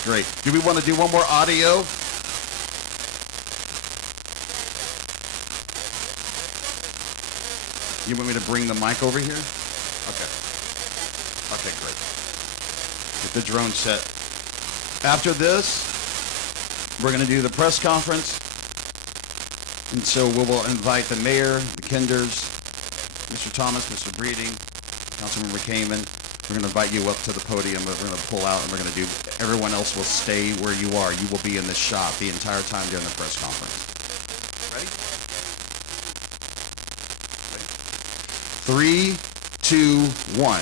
That's great. Do we want to do one more audio? You want me to bring the mic over here? Okay. Okay, great. Get the drone set. After this, we're going to do the press conference. And so we will invite the mayor, the Kinders, Mr. Thomas, Mr. Breeding, Councilmember Kamen. We're going to invite you up to the podium. We're going to pull out and we're going to do, everyone else will stay where you are. You will be in this shot the entire time during the press conference. Ready? 3, 2, 1.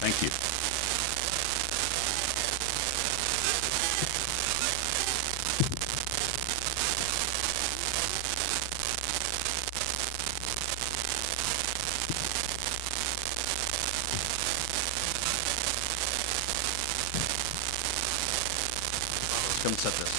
Thank you. Come set this.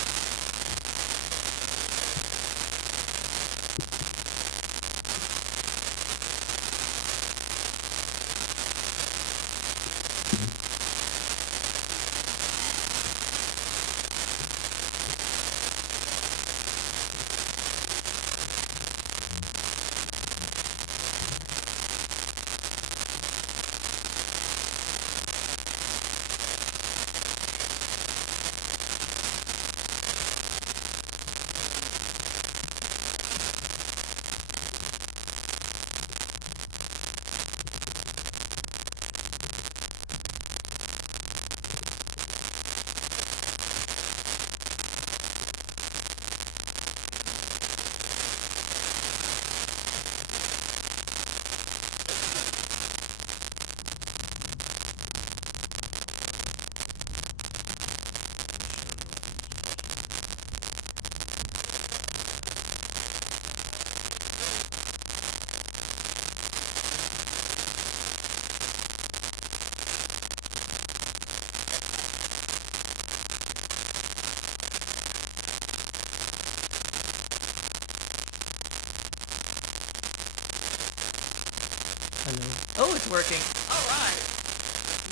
Oh, it's working. All right.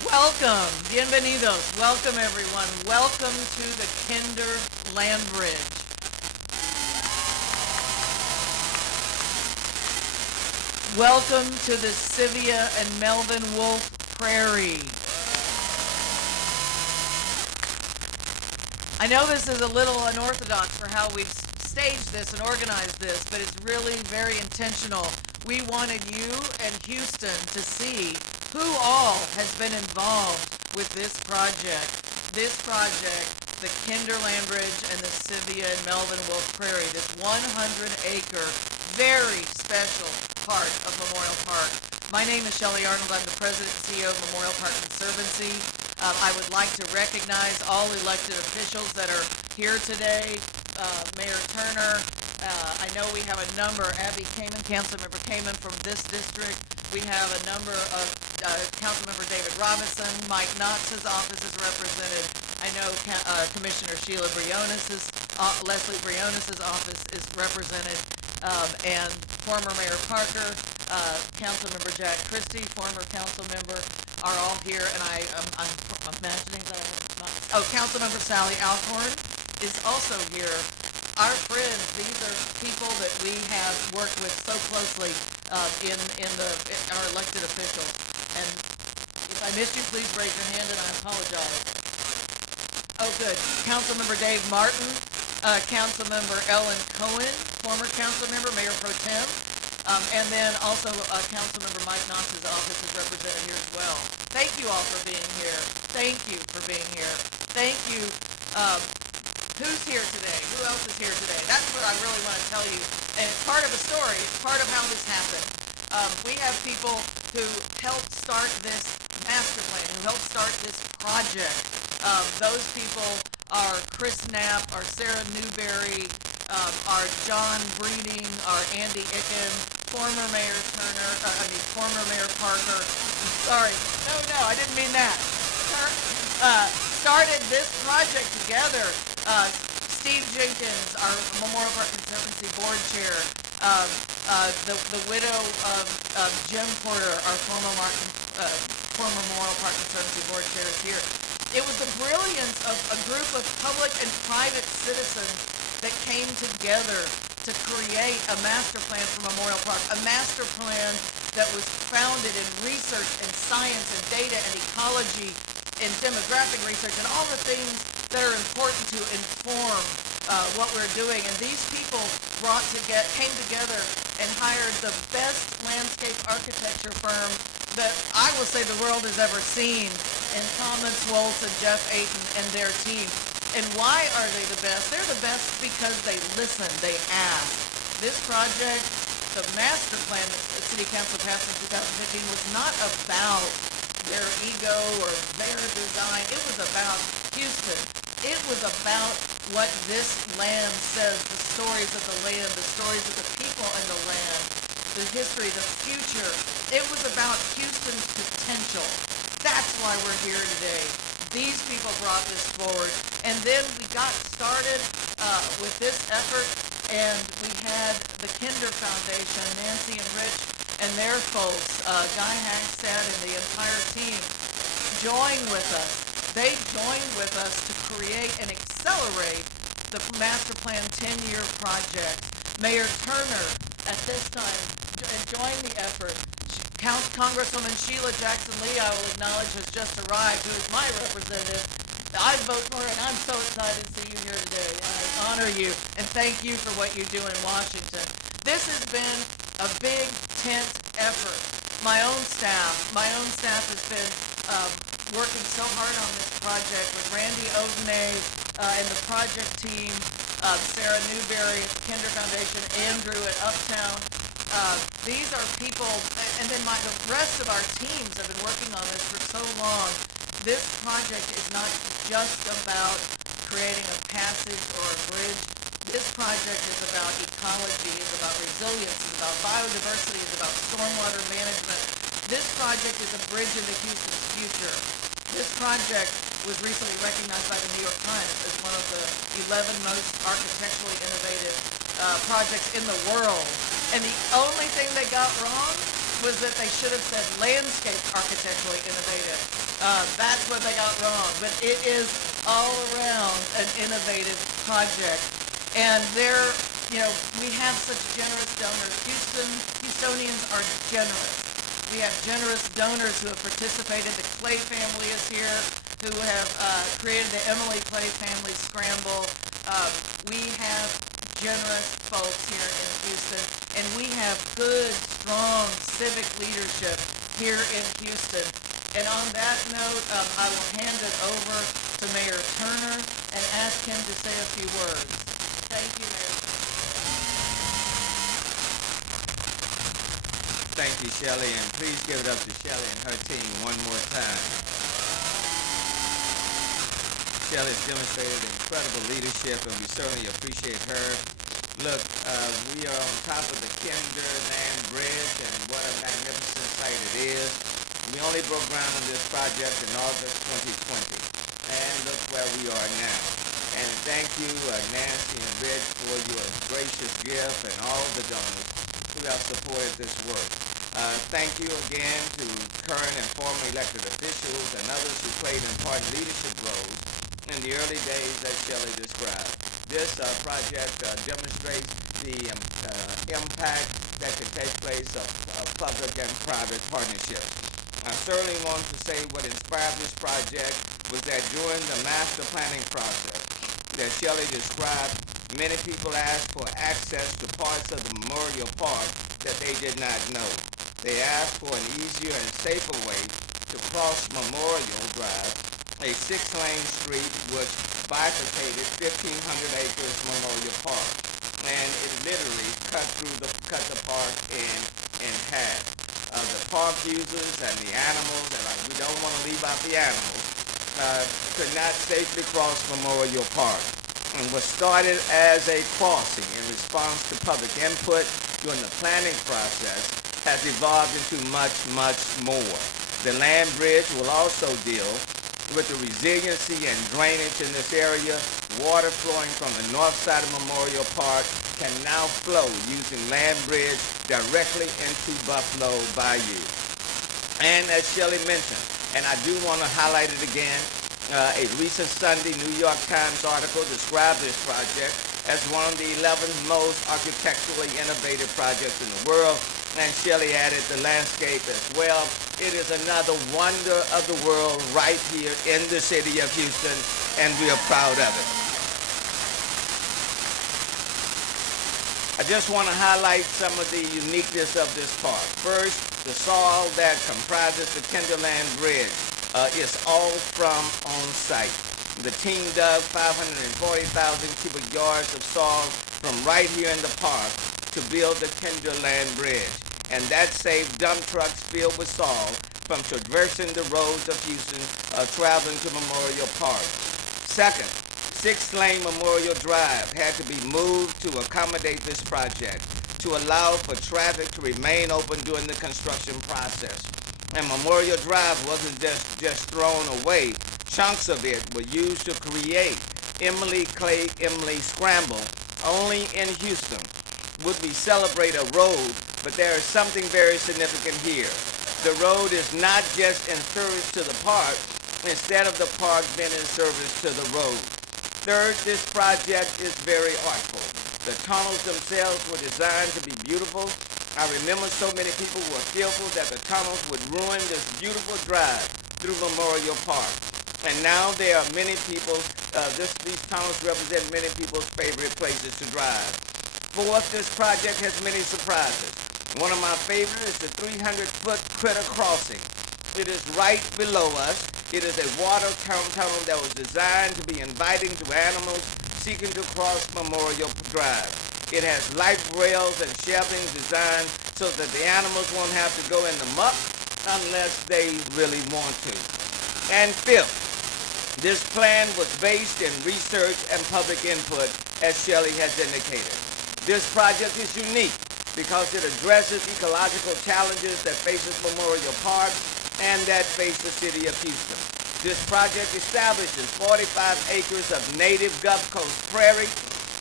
Welcome. Bienvenidos. Welcome, everyone. Welcome to the Kinder Land Bridge. Welcome to the Sylvia and Melvin Wolf Prairie. I know this is a little unorthodox for how we've staged this and organized this, but it's really very intentional. We wanted you and Houston to see who all has been involved with this project. This project, the Kinder Land Bridge and the Sylvia and Melvin Wolf Prairie, this 100-acre, very special part of Memorial Park. My name is Shelley Arnold. I'm the President and CEO of Memorial Park Conservancy. I would like to recognize all elected officials that are here today. Mayor Turner, I know we have a number, Abby Kamen, Councilmember Kamen from this district. We have a number of Councilmember David Robinson, Mike Knox's office is represented. I know Commissioner Sheila Briones' Leslie Briones' office is represented, and former Mayor Parker, Councilmember Jack Christie, former council member, are all here, and I'm imagining that Councilmember Sally Alcorn is also here. Our friends, these are people that we have worked with so closely in our elected officials. And if I missed you, please raise your hand, and I apologize. Oh, good. Councilmember Dave Martin, Councilmember Ellen Cohen, former council member, Mayor Pro Tem, and then also Councilmember Mike Knox's office is represented here as well. Thank you all for being here. Thank you for being here. Thank you. Who's here today? Who else is here today? That's what I really want to tell you. And it's part of a story. It's part of how this happened. We have people who helped start this master plan, who helped start this project. Those people are Chris Knapp, our Sarah Newberry, our John Breeding, our Andy Icken, former Mayor Turner, former Mayor Parker. Sorry. No, I didn't mean that. Started this project together. Steve Jenkins, our Memorial Park Conservancy board chair, the widow of Jim Porter, our former former Memorial Park Conservancy board chair is here. It was the brilliance of a group of public and private citizens that came together to create a master plan for Memorial Park, a master plan that was founded in research and science and data and ecology and demographic research and all the things that are important to inform what we're doing. And these people came together and hired the best landscape architecture firm that I will say the world has ever seen, in Thomas Woltz and Jeff Ayton and their team. And why are they the best? They're the best because they listen, they ask. This project, the master plan that the City Council passed in 2015, was not about their ego or their design. It was about Houston. It was about what this land says, the stories of the land, the stories of the people and the land, the history, the future. It was about Houston's potential. That's why we're here today. These people brought this forward. And then we got started with this effort, and we had the Kinder Foundation, Nancy and Rich and their folks, Guy Hagstad and the entire team, join with us. They joined with us to create and accelerate the Master Plan 10-year project. Mayor Turner, at this time, joined the effort. Congresswoman Sheila Jackson-Lee, I will acknowledge, has just arrived, who is my representative. I vote for her, and I'm so excited to see you here today. I honor you, and thank you for what you do in Washington. This has been a big, tense effort. My own staff has been working so hard on this project with Randy Odenay and the project team, Sarah Newberry at the Kinder Foundation, Andrew at Uptown. These are people, and then the rest of our teams have been working on this for so long. This project is not just about creating a passage or a bridge. This project is about ecology, it's about resilience, it's about biodiversity, it's about stormwater management. This project is a bridge into Houston's future. This project was recently recognized by the New York Times as one of the 11 most architecturally innovative projects in the world. And the only thing they got wrong was that they should have said landscape architecturally innovative. That's what they got wrong. But it is all around an innovative project. And we have such generous donors. Houstonians are generous. We have generous donors who have participated. The Clay family is here, who have created the Emily Clay Family Scramble. We have generous folks here in Houston, and we have good, strong civic leadership here in Houston. And on that note, I will hand it over to Mayor Turner and ask him to say a few words. Thank you, Mayor. Thank you, Shelley, and please give it up to Shelley and her team one more time. Shelley's demonstrated incredible leadership, and we certainly appreciate her. Look, we are on top of the Kinder Land Bridge, and what a magnificent sight it is. We only broke ground on this project in August 2020, and look where we are now. And thank you, Nancy and Rich, for your gracious gift and all the donors who have supported this work. Thank you again to current and former elected officials and others who played important leadership roles in the early days that Shelley described. This project demonstrates the impact that can take place of public and private partnerships. I certainly want to say what inspired this project was that during the master planning process that Shelley described, many people asked for access to parts of the Memorial Park that they did not know. They asked for an easier and safer way to cross Memorial Drive, a 6-lane street which bifurcated 1,500 acres Memorial Park, and it literally cut the park in half. The park users and the animals, and we don't want to leave out the animals, could not safely cross Memorial Park, and was started as a crossing in response to public input during the planning process has evolved into much, much more. The Land Bridge will also deal with the resiliency and drainage in this area. Water flowing from the north side of Memorial Park can now flow using Land Bridge directly into Buffalo Bayou. And as Shelley mentioned, And I do want to highlight it again. A recent Sunday New York Times article described this project as one of the 11 most architecturally innovative projects in the world, and Shelley added the landscape as well. It is another wonder of the world right here in the city of Houston, and we are proud of it. I just want to highlight some of the uniqueness of this park. First, the soil that comprises the Land Bridge is all from on site. The team dug 540,000 cubic yards of soil from right here in the park to build the Land Bridge, and that saved dump trucks filled with soil from traversing the roads of Houston traveling to Memorial Park. Second, 6-lane Memorial Drive had to be moved to accommodate this project to allow for traffic to remain open during the construction process. And Memorial Drive wasn't just thrown away. Chunks of it were used to create Emily Scramble. Only in Houston would we celebrate a road, but there is something very significant here. The road is not just in service to the park, instead of the park being in service to the road. Third, this project is very artful. The tunnels themselves were designed to be beautiful. I remember so many people were fearful that the tunnels would ruin this beautiful drive through Memorial Park. And now there are many people, these tunnels represent many people's favorite places to drive. Fourth, this project has many surprises. One of my favorites is the 300-foot critter crossing. It is right below us. It is a water tunnel that was designed to be inviting to animals seeking to cross Memorial Drive. It has light rails and shelving designed so that the animals won't have to go in the muck unless they really want to. And fifth, this plan was based in research and public input, as Shelley has indicated. This project is unique because it addresses ecological challenges that faces Memorial Park and that face the city of Houston. This project establishes 45 acres of native Gulf Coast prairie,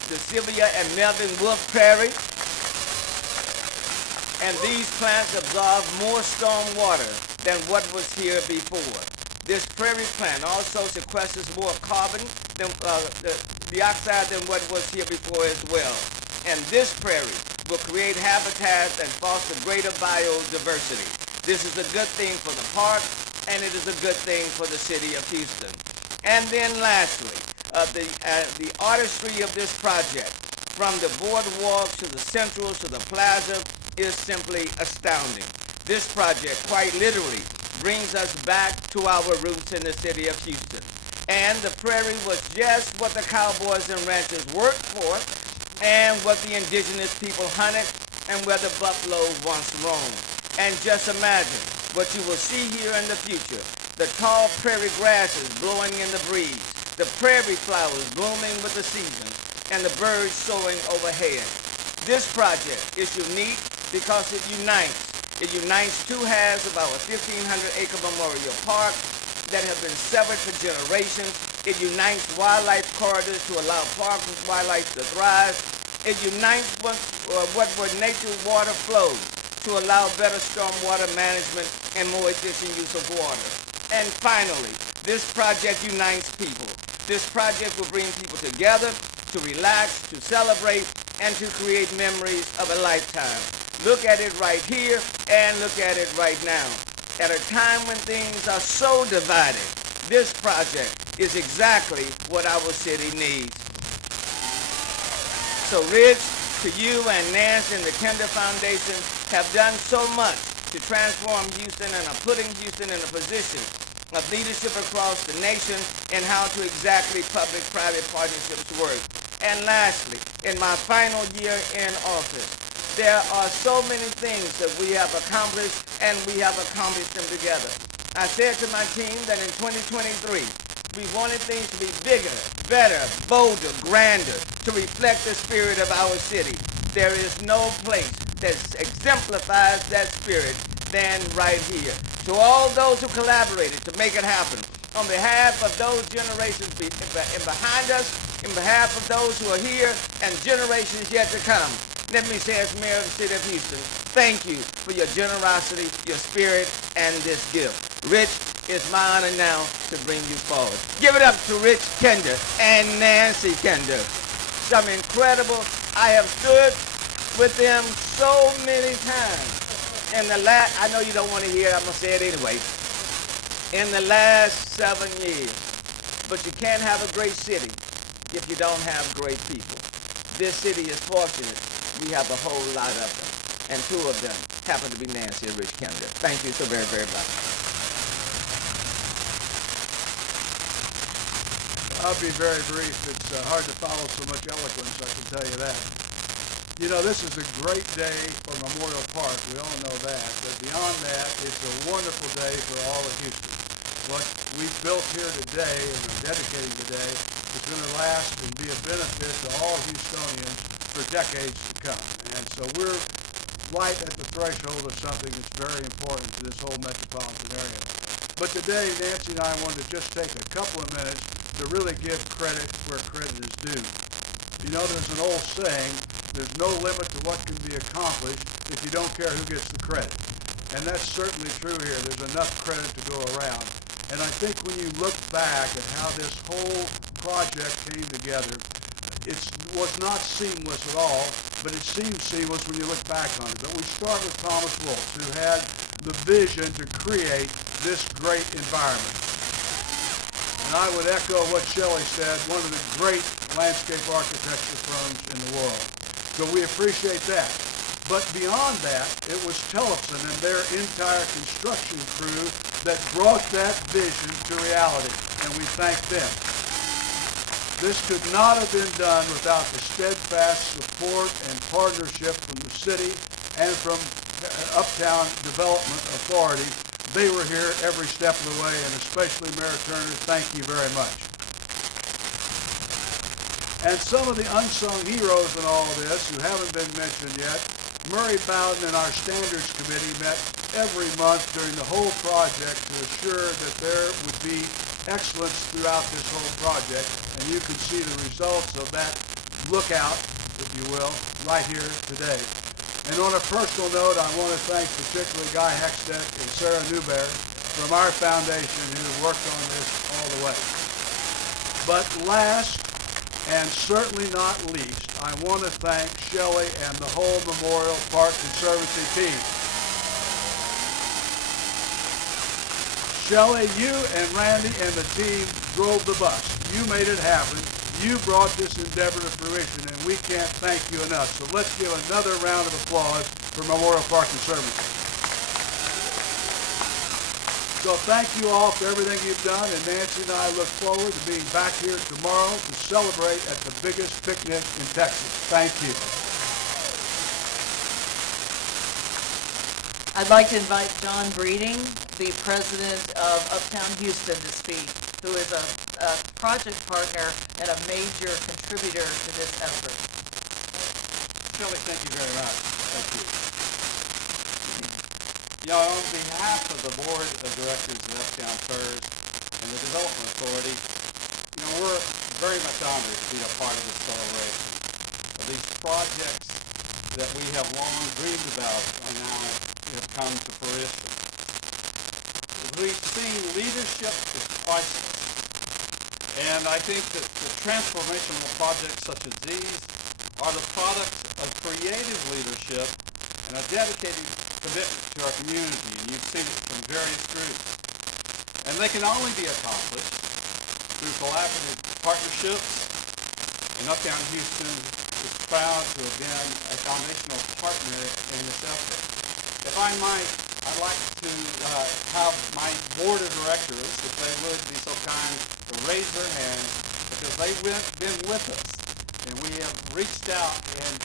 the Sylvia and Melvin Wolf Prairie, and these plants absorb more storm water than what was here before. This prairie plant also sequesters more carbon than dioxide than what was here before as well. And this prairie will create habitats and foster greater biodiversity. This is a good thing for the park, and it is a good thing for the city of Houston. And then lastly, the artistry of this project, from the boardwalk to the Central to the Plaza, is simply astounding. This project, quite literally, brings us back to our roots in the city of Houston. And the prairie was just what the cowboys and ranchers worked for, and what the indigenous people hunted, and where the buffalo once roamed. And just imagine what you will see here in the future. The tall prairie grasses blowing in the breeze, the prairie flowers blooming with the season, and the birds soaring overhead. This project is unique because it unites. It unites two halves of our 1,500-acre Memorial Park that have been severed for generations. It unites wildlife corridors to allow park wildlife to thrive. It unites where nature water flows to allow better stormwater management and more efficient use of water. And finally, this project unites people. This project will bring people together to relax, to celebrate, and to create memories of a lifetime. Look at it right here and look at it right now. At a time when things are so divided, this project is exactly what our city needs. So Rich, to you and Nancy and the Kinder Foundation have done so much to transform Houston and are putting Houston in a position of leadership across the nation in how to exactly public-private partnerships work. And lastly, in my final year in office, there are so many things that we have accomplished, and we have accomplished them together. I said to my team that in 2023, we wanted things to be bigger, better, bolder, grander, to reflect the spirit of our city. There is no place that exemplifies that spirit than right here. To all those who collaborated to make it happen, on behalf of those generations behind us, in behalf of those who are here and generations yet to come, let me say as mayor of the city of Houston, thank you for your generosity, your spirit, and this gift. Rich, It's my honor now to bring you forward. Give it up to Rich Kinder and Nancy Kinder. Some incredible, I have stood with them so many times. In the last, I know you don't want to hear it, I'm going to say it anyway. In the last 7 years. But you can't have a great city if you don't have great people. This city is fortunate. We have a whole lot of them. And two of them happen to be Nancy and Rich Kinder. Thank you so very, very much. I'll be very brief. It's hard to follow so much eloquence, I can tell you that. You know, this is a great day for Memorial Park. We all know that. But beyond that, it's a wonderful day for all of Houston. What we've built here today and are dedicating today is going to last and be a benefit to all Houstonians for decades to come. And so we're right at the threshold of something that's very important to this whole metropolitan area. But today, Nancy and I wanted to just take a couple of minutes to really give credit where credit is due. You know, there's an old saying, there's no limit to what can be accomplished if you don't care who gets the credit. And that's certainly true here. There's enough credit to go around. And I think when you look back at how this whole project came together, it was not seamless at all, but it seems seamless when you look back on it. But we start with Thomas Wolfe, who had the vision to create this great environment. And I would echo what Shelley said, one of the great landscape architecture firms in the world. So we appreciate that. But beyond that, it was Tellefson and their entire construction crew that brought that vision to reality, and we thank them. This could not have been done without the steadfast support and partnership from the city and from Uptown Development Authority. They were here every step of the way, and especially Mayor Turner, thank you very much. And some of the unsung heroes in all this who haven't been mentioned yet, Murray Bowden and our Standards Committee met every month during the whole project to assure that there would be excellence throughout this whole project, and you can see the results of that lookout, if you will, right here today. And on a personal note, I want to thank particularly Guy Heckstedt and Sarah Newberg from our foundation who worked on this all the way. But last, and certainly not least, I want to thank Shelley and the whole Memorial Park Conservancy team. Shelley, you and Randy and the team drove the bus. You made it happen. You brought this endeavor to fruition, and we can't thank you enough. So let's give another round of applause for Memorial Park Conservancy. So thank you all for everything you've done, and Nancy and I look forward to being back here tomorrow to celebrate at the biggest picnic in Texas. Thank you. I'd like to invite John Breeding, the president of Uptown Houston, to speak, who is a project partner and a major contributor to this effort. Shelley, thank you very much. Thank you. You know, on behalf of the Board of Directors of Uptown FireTV and the Development Authority, you know, we're very much honored to be a part of this celebration. These projects that we have long dreamed about are now have come to fruition. We've seen leadership is priceless. And I think that the transformational projects such as these are the products of creative leadership and a dedicated commitment to our community. And you've seen it from various groups. And they can only be accomplished through collaborative partnerships. And Uptown Houston is proud to have been a foundational partner in this effort. If I might, I'd like to have my board of directors, if they would be so kind, to raise their hands, because they've been with us. And we have reached out and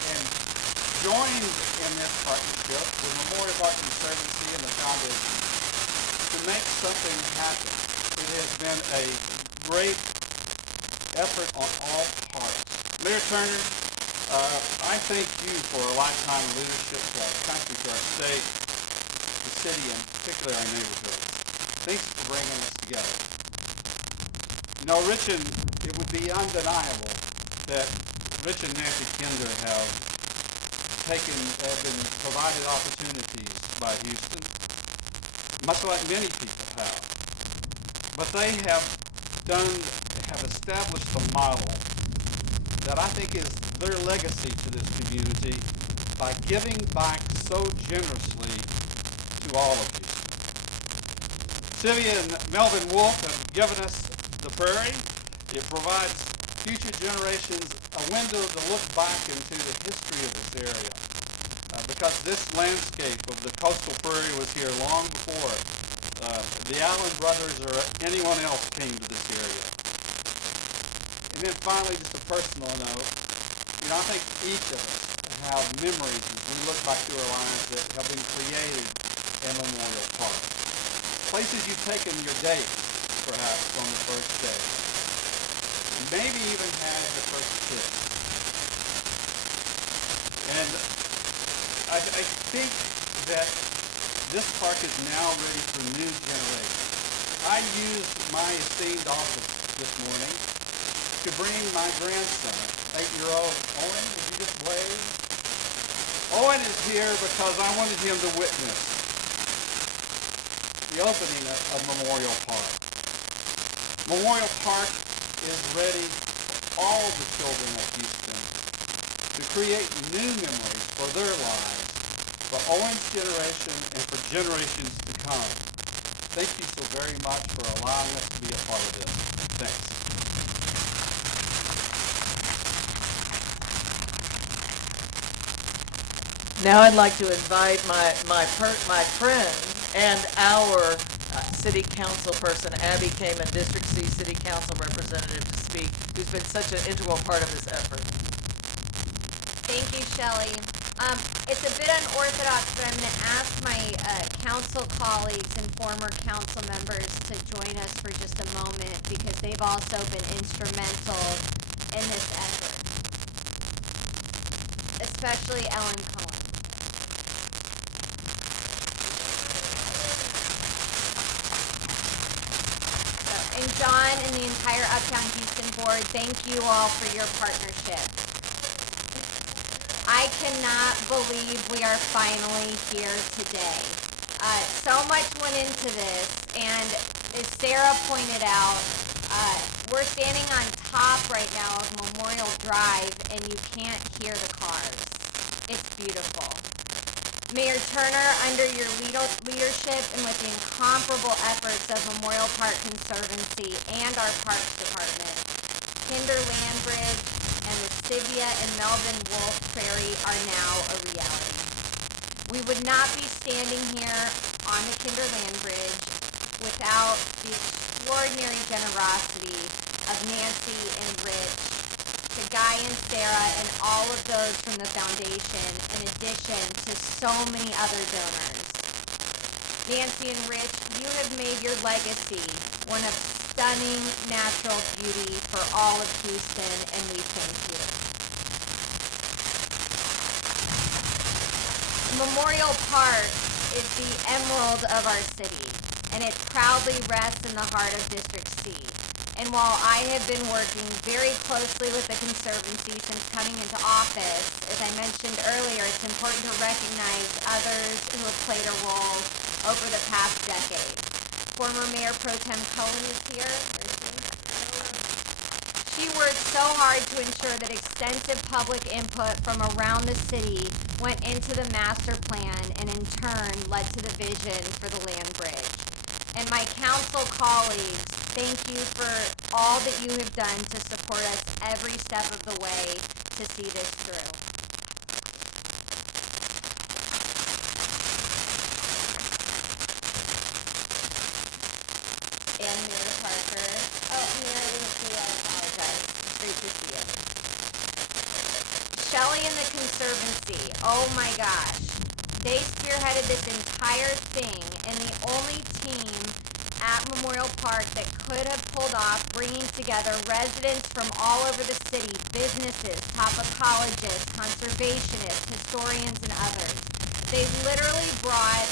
joined in this partnership with Memorial Park Conservancy and the foundation to make something happen. It has been a great effort on all parts. Mayor Turner, I thank you for a lifetime of leadership to our country, to our state, the city, and particularly our neighborhood. Thanks for bringing us together. You know, it would be undeniable that Rich and Nancy Kinder have been provided opportunities by Houston, much like many people have. but they have established a model that I think is their legacy to this community by giving back so generously to all of you. Sylvia and Melvin Wolf have given us the prairie. It provides future generations a window to look back into the history of this area. Because this landscape of the coastal prairie was here long before the Allen brothers or anyone else came to this area. And then finally, just a personal note, I think each of us have memories as we look back through our lives that have been created in Memorial Park. Places you've taken your dates, perhaps, on the first day. Maybe even had the first kiss. And I think that this park is now ready for new generations. I used my esteemed office this morning to bring my grandson, 8-year-old Owen. Would you just wave? Owen is here because I wanted him to witness the opening of Memorial Park. Memorial Park is ready for all the children of Houston to create new memories for their lives, for Owen's generation and for generations to come. Thank you so very much for allowing us to be a part of this. Thanks. Now I'd like to invite my friend and our City Council person, Abby Kamen, District C City Council representative, to speak, who's been such an integral part of this effort. Thank you, Shelley. It's a bit unorthodox, but I'm going to ask my council colleagues and former council members to join us for just a moment because they've also been instrumental in this effort, especially Ellen Cohen. And John and the entire Uptown Houston board, thank you all for your partnership. I cannot believe we are finally here today. So much went into this, and as Sarah pointed out, we're standing on top right now of Memorial Drive, and you can't hear the cars. It's beautiful. Mayor Turner, under your leadership and with the incomparable efforts of Memorial Park Conservancy and our Parks Department, Kinder Land Bridge and the Sylvia and Melvin Wolf Prairie are now a reality. We would not be standing here on the Kinder Land Bridge without the extraordinary generosity of Nancy and Rich, to Guy and Sarah, and all of those from the foundation, in addition to so many other donors. Nancy and Rich, you have made your legacy one of stunning natural beauty for all of Houston, and we thank you. Memorial Park is the emerald of our city, and it proudly rests in the heart of District C. And while I have been working very closely with the Conservancy since coming into office, as I mentioned earlier, it's important to recognize others who have played a role over the past decade. Former Mayor Pro Tem Cohen is here. She worked so hard to ensure that extensive public input from around the city went into the master plan and in turn led to the vision for the Land Bridge. And my council colleagues, thank you for all that you have done to support us every step of the way to see this through. And Mayor Parker. Oh, Mayor, I didn't see you. I apologize. It's great to see you. Shelley and the Conservancy. Oh my gosh. They spearheaded this entire thing, and the only team at Memorial Park that could have pulled off bringing together residents from all over the city, businesses, topicologists, conservationists, historians, and others. They literally brought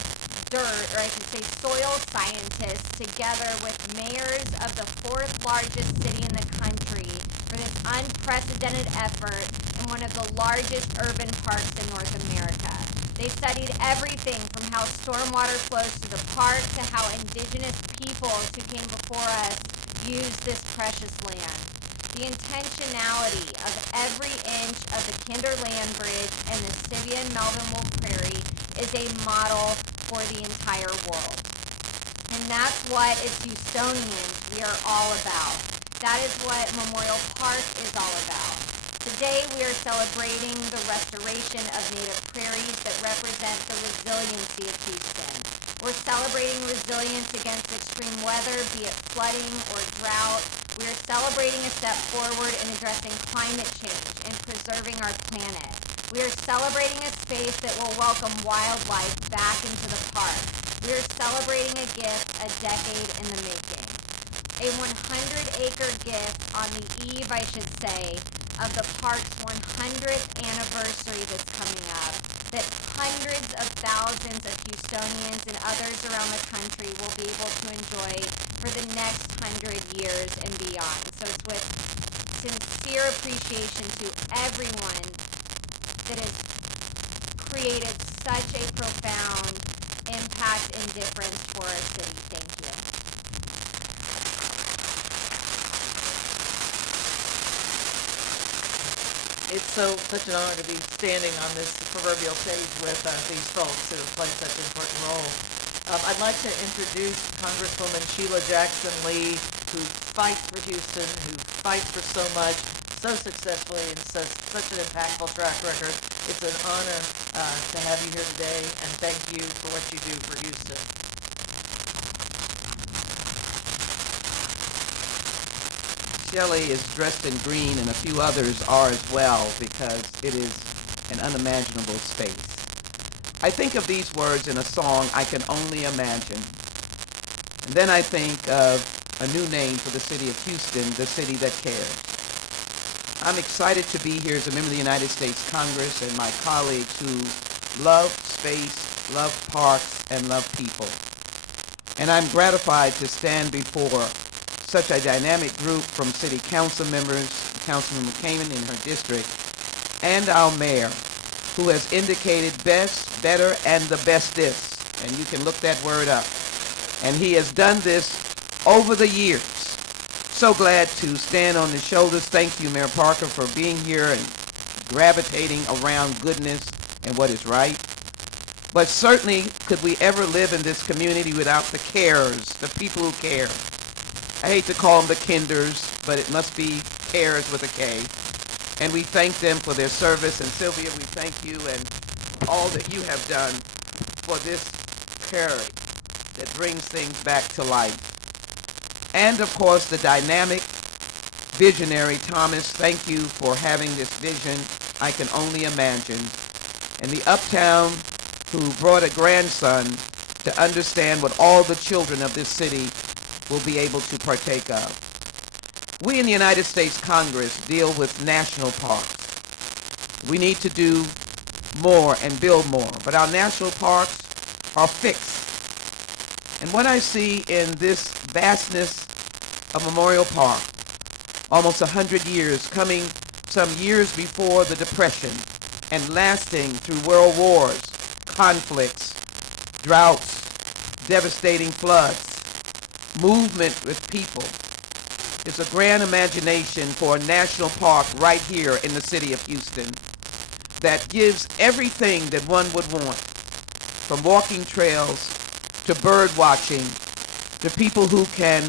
dirt, or I should say soil scientists, together with mayors of the 4th largest city in the country for this unprecedented effort in one of the largest urban parks in North America. They studied everything from how stormwater flows to the park to how indigenous peoples who came before us used this precious land. The intentionality of every inch of the Kinder Land Bridge and the Sibian Melville Prairie is a model for the entire world. And that's what as Houstonians we are all about. That is what Memorial Park is all about. Today we are celebrating the restoration of native prairies that represent the resiliency of Houston. We're celebrating resilience against extreme weather, be it flooding or drought. We are celebrating a step forward in addressing climate change and preserving our planet. We are celebrating a space that will welcome wildlife back into the park. We are celebrating a gift a decade in the making. A 100-acre gift on the eve, I should say, of the park's 100th anniversary that's coming up, that hundreds of thousands of Houstonians and others around the country will be able to enjoy for the next 100 years and beyond. So it's with sincere appreciation to everyone that has created such a profound impact and difference for our city. Thank you. It's such an honor to be standing on this proverbial stage with these folks who have played such an important role. I'd like to introduce Congresswoman Sheila Jackson Lee, who fights for Houston, who fights for so much, so successfully, and such an impactful track record. It's an honor to have you here today, and thank you for what you do for Houston. Shelley is dressed in green, and a few others are as well, because it is an unimaginable space. I think of these words in a song, I Can Only Imagine. And then I think of a new name for the city of Houston, the city that cares. I'm excited to be here as a member of the United States Congress and my colleagues who love space, love parks, and love people. And I'm gratified to stand before such a dynamic group from city council members, Councilmember Kamen in her district, and our mayor, who has indicated best, better, and the bestest. And you can look that word up. And he has done this over the years. So glad to stand on his shoulders. Thank you, Mayor Parker, for being here and gravitating around goodness and what is right. But certainly, could we ever live in this community without the carers, the people who care? I hate to call them the Kinders, but it must be cares with a K. And we thank them for their service. And Sylvia, we thank you and all that you have done for this prairie that brings things back to life. And of course, the dynamic visionary Thomas, thank you for having this vision, I Can Only Imagine. And the Uptown, who brought a grandson to understand what all the children of this city will be able to partake of. We in the United States Congress deal with national parks. We need to do more and build more, but our national parks are fixed. And what I see in this vastness of Memorial Park, almost 100 years, coming some years before the Depression and lasting through world wars, conflicts, droughts, devastating floods, movement with people. It's a grand imagination for a national park right here in the city of Houston that gives everything that one would want, from walking trails to bird watching, to people who can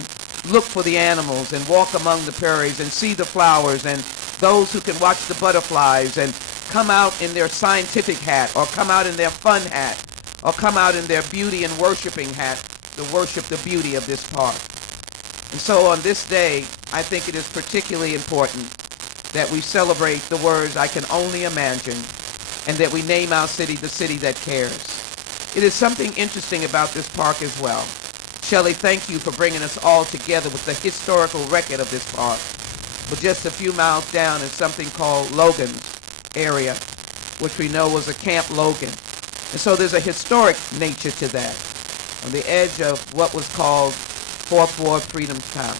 look for the animals and walk among the prairies and see the flowers, and those who can watch the butterflies and come out in their scientific hat, or come out in their fun hat, or come out in their beauty and worshiping hat to worship the beauty of this park. And so on this day, I think it is particularly important that we celebrate the words I can only imagine, and that we name our city the city that cares. It is something interesting about this park as well. Shelley, thank you for bringing us all together with the historical record of this park. But just a few miles down is something called Logan's area, which we know was a Camp Logan. And so there's a historic nature to that, on the edge of what was called Fourth Ward Freedom Town.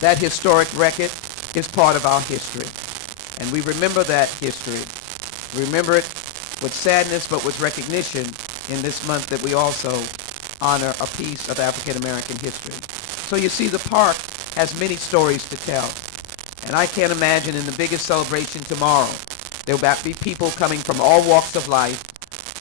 That historic record is part of our history. And we remember that history. We remember it with sadness but with recognition in this month that we also honor a piece of African American history. So you see, the park has many stories to tell. And I can't imagine in the biggest celebration tomorrow, there will be people coming from all walks of life,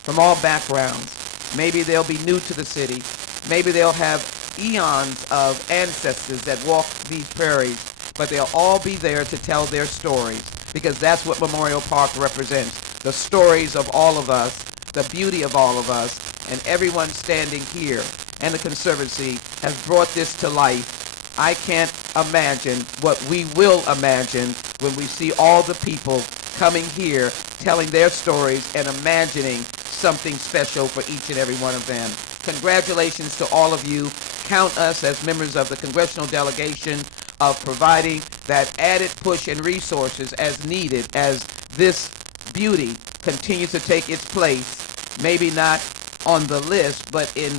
from all backgrounds. Maybe they'll be new to the city. Maybe they'll have eons of ancestors that walk these prairies, but they'll all be there to tell their stories, because that's what Memorial Park represents, the stories of all of us, the beauty of all of us, and everyone standing here. And the Conservancy has brought this to life. I can't imagine what we will imagine when we see all the people coming here, telling their stories and imagining something special for each and every one of them. Congratulations to all of you. Count us as members of the congressional delegation of providing that added push and resources as needed as this beauty continues to take its place, maybe not on the list, but in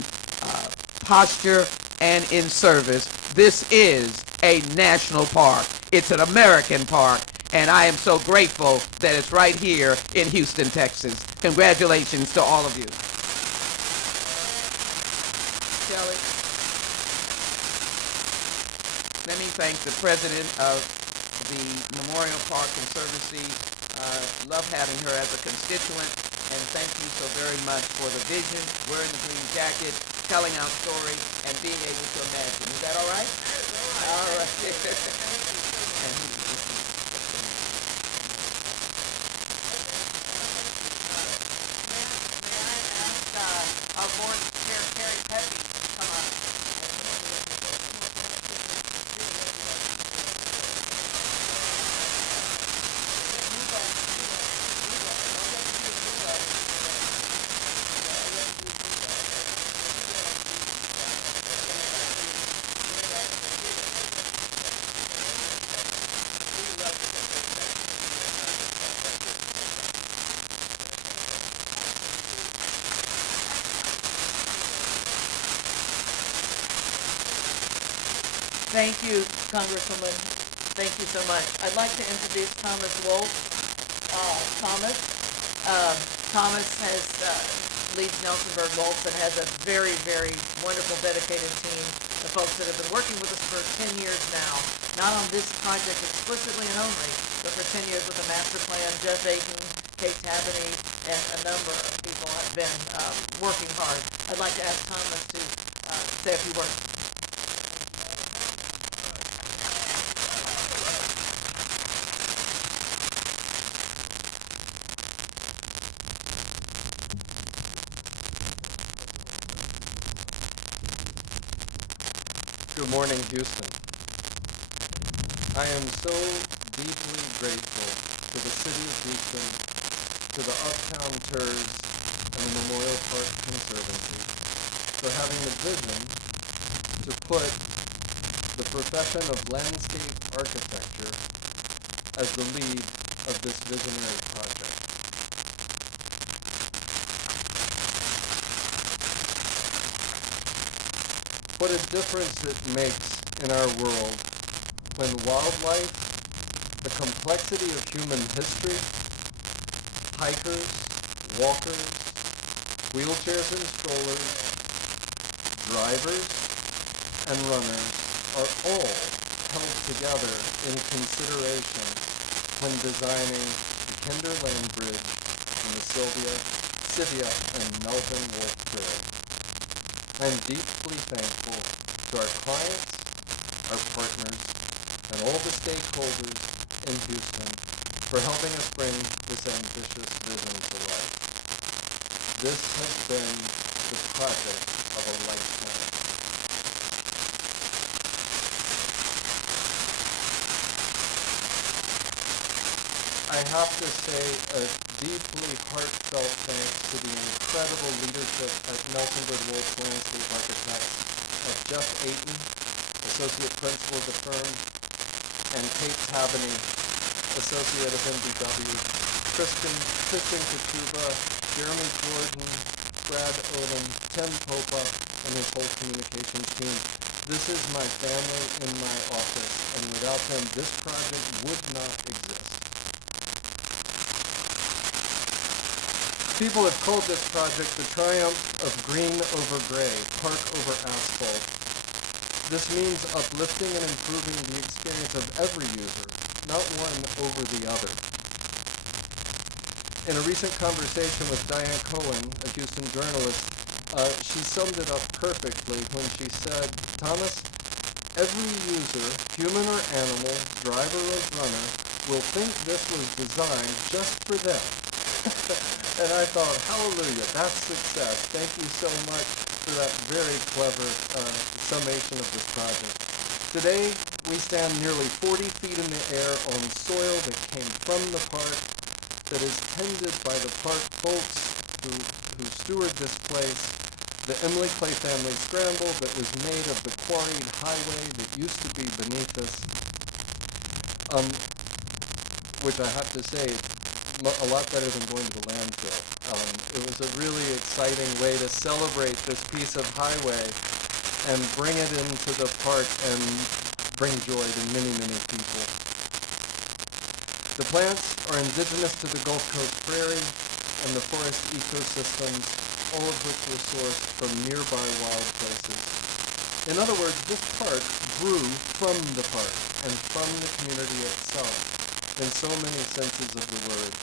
posture and in service. This is a national park. It's an American park, and I am so grateful that it's right here in Houston, Texas. Congratulations to all of you. Kelly, let me thank the president of the Memorial Park Conservancy. Love having her as a constituent, and thank you so very much for the vision, wearing the green jacket, telling our story, and being able to imagine. Is that all right? All right. Our board chair, Carrie Pepe, come up. Thank you, Congresswoman. Thank you so much. I'd like to introduce Thomas Wolf. Thomas leads Nelsonburg Wolf and has a very, very wonderful, dedicated team of folks that have been working with us for 10 years now. Not on this project explicitly and only, but for 10 years with the master plan. Jeff Aiken, Kate Tabany, and a number of people have been working hard. I'd like to ask Thomas to say a few words. Good morning, Houston. I am so deeply grateful to the City of Houston, to the Uptown TERS, and the Memorial Park Conservancy for having the vision to put the profession of landscape architecture as the lead of this visionary project. What a difference it makes in our world when wildlife, the complexity of human history, hikers, walkers, wheelchairs and strollers, drivers, and runners are all held together in consideration when designing the Kinder Land Bridge and the Sylvia and Melvin Wolf Trail. I am deeply thankful to our clients, our partners, and all the stakeholders in Houston for helping us bring this ambitious vision to life. This has been the project of a lifetime. I have to say a deeply heartfelt thanks to the incredible leadership at Nelsonburg Wolf Landscape Architects of Jeff Aiton, Associate Principal of the firm, and Kate Tabany, Associate of MBW, Kristen Kachuba, Jeremy Gordon, Brad Odom, Tim Popa, and his whole communications team. This is my family in my office, and without them, this project would not exist. People have called this project the triumph of green over gray, park over asphalt. This means uplifting and improving the experience of every user, not one over the other. In a recent conversation with Diane Cohen, a Houston journalist, she summed it up perfectly when she said, Thomas, every user, human or animal, driver or runner, will think this was designed just for them. And I thought, hallelujah, that's success. Thank you so much for that very clever summation of this project. Today, we stand nearly 40 feet in the air on soil that came from the park, that is tended by the park folks who steward this place, the Emily Clay family scramble that was made of the quarried highway that used to be beneath us, which I have to say, a lot better than going to the landfill. It was a really exciting way to celebrate this piece of highway and bring it into the park and bring joy to many, many people. The plants are indigenous to the Gulf Coast prairie and the forest ecosystems, all of which were sourced from nearby wild places. In other words, this park grew from the park and from the community itself in so many senses of the word.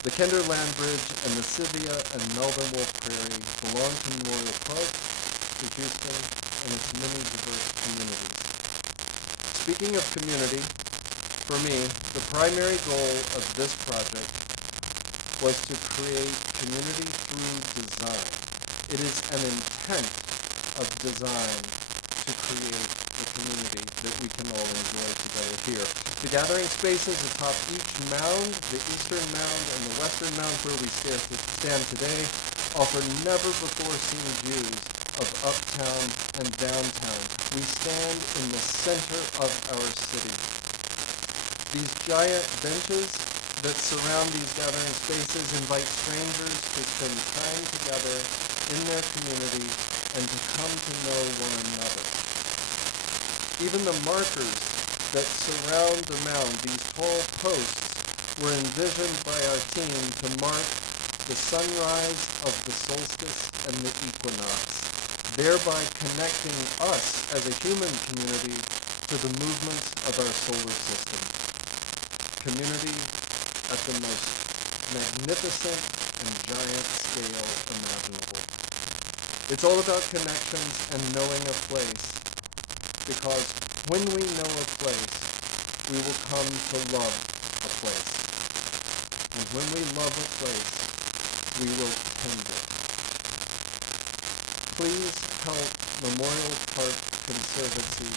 The Kinder Land Bridge and the Scythia and Melbourne Wolf Prairie belong to Memorial Park, to Houston, and its many diverse communities. Speaking of community, for me, the primary goal of this project was to create community through design. It is an intent of design to create the community that we can all enjoy together here. The gathering spaces atop each mound, the eastern mound and the western mound where we stand today, offer never-before-seen views of uptown and downtown. We stand in the center of our city. These giant benches that surround these gathering spaces invite strangers to spend time together in their community and to come to know one another. Even the markers that surround the mound, these tall posts, were envisioned by our team to mark the sunrise of the solstice and the equinox, thereby connecting us as a human community to the movements of our solar system. Community at the most magnificent and giant scale imaginable. It's all about connections and knowing a place, because when we know a place, we will come to love a place. And when we love a place, we will tend it. Please help Memorial Park Conservancy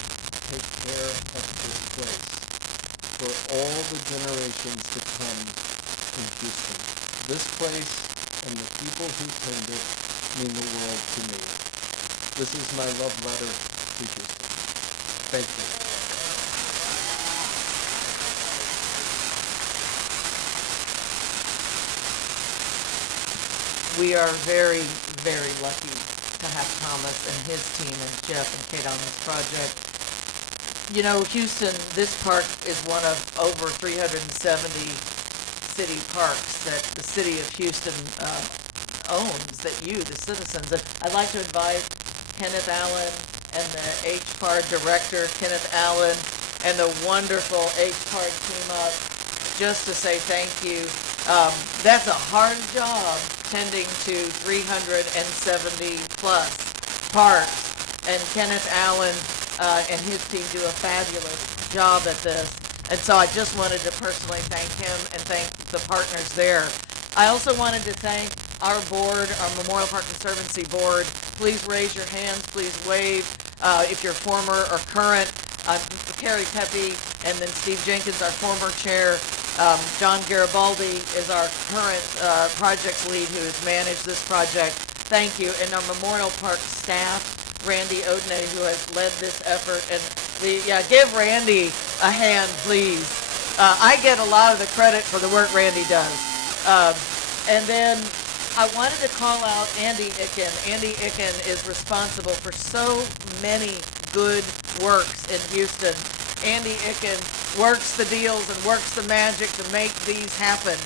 take care of this place for all the generations to come in Houston. This place and the people who tend it mean the world to me. This is my love letter to Houston. Thank you. We are very, very lucky to have Thomas and his team and Jeff and Kate on this project. You know, Houston, this park is one of over 370 city parks that the city of Houston owns, that you, the citizens. And I'd like to invite Kenneth Allen and the HPAR director, Kenneth Allen, and the wonderful HPAR team up just to say thank you. That's a hard job, tending to 370 plus parks, and Kenneth Allen and his team do a fabulous job at this. And so I just wanted to personally thank him and thank the partners there. I also wanted to thank our board, our Memorial Park Conservancy board. Please raise your hands, please wave if you're former or current. Carrie Pepe and then Steve Jenkins, our former chair. John Garibaldi is our current projects lead who has managed this project. Thank you. And our Memorial Park staff, Randy Odney, who has led this effort. And give Randy a hand, please. I get a lot of the credit for the work Randy does. And then I wanted to call out Andy Icken. Andy Icken is responsible for so many good works in Houston. Andy Icken works the deals and works the magic to make these happen.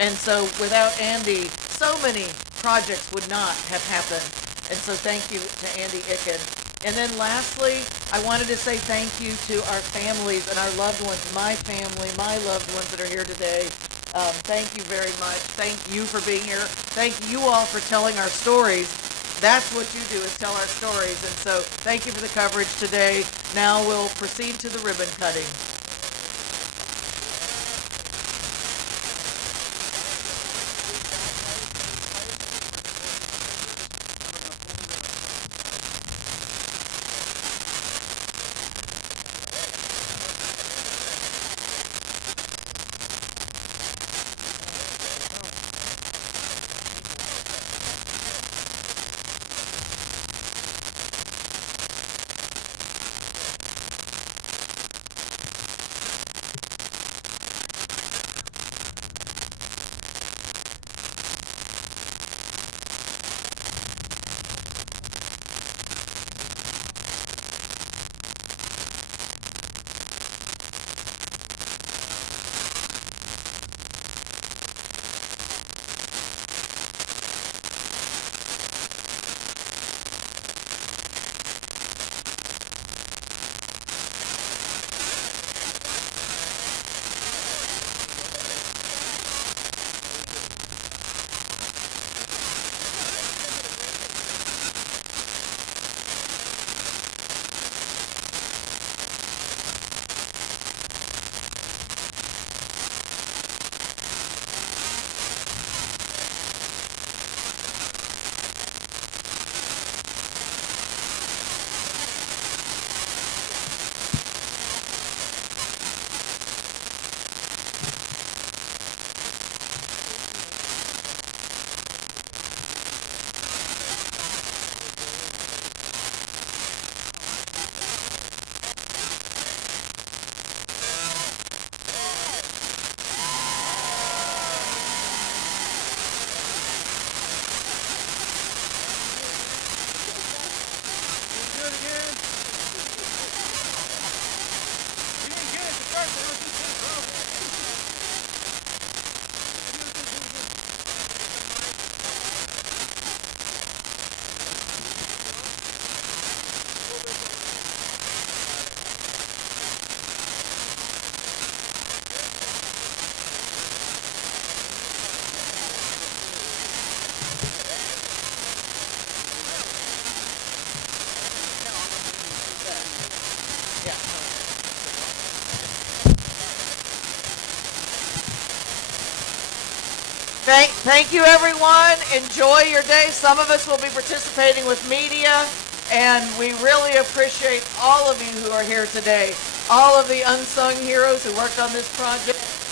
And so without Andy, so many projects would not have happened. And so thank you to Andy Icken. And then lastly, I wanted to say thank you to our families and our loved ones, my family, my loved ones that are here today. Thank you very much. Thank you for being here. Thank you all for telling our stories. That's what you do, is tell our stories. And so thank you for the coverage today. Now we'll proceed to the ribbon cutting. Thank you, everyone. Enjoy your day. Some of us will be participating with media, and we really appreciate all of you who are here today, all of the unsung heroes who worked on this project.